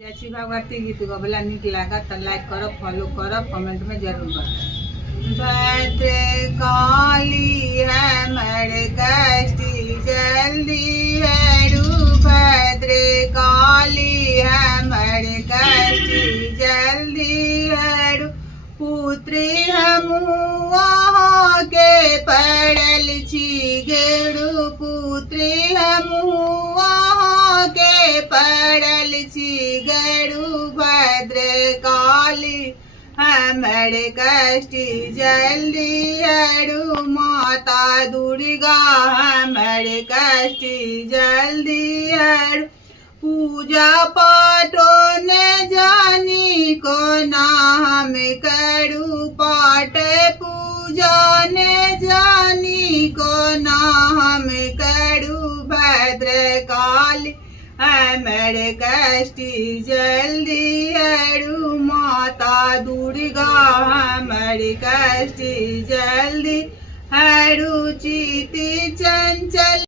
जैसी भगवती गीत गबला निक लगा तो लाइक करो, फॉलो करो, कमेंट में जरूर बताओ। भद्रकाली है मरकष्टी जल्दी है भद्रकाली है मरकष्टी जल्दी है पुत्री हम वहाँ के पड़ल छी गेड़ू पुत्री हम वहाँ के पड़ल छी गेड़ू भद्रकाली हमर कष्टी जल्दी हड़ू माता दुर्गा हमर कष्टी जल्दी हड़ू पूजा पाठो ने जानी को नाम करू पाठ पूजा ने जानी को नाम करू भद्रकाली हमर कष्टी जल्दी हड़ू माता दुर्गा हमर कष्टी जल्दी हड़ू चिति चंचल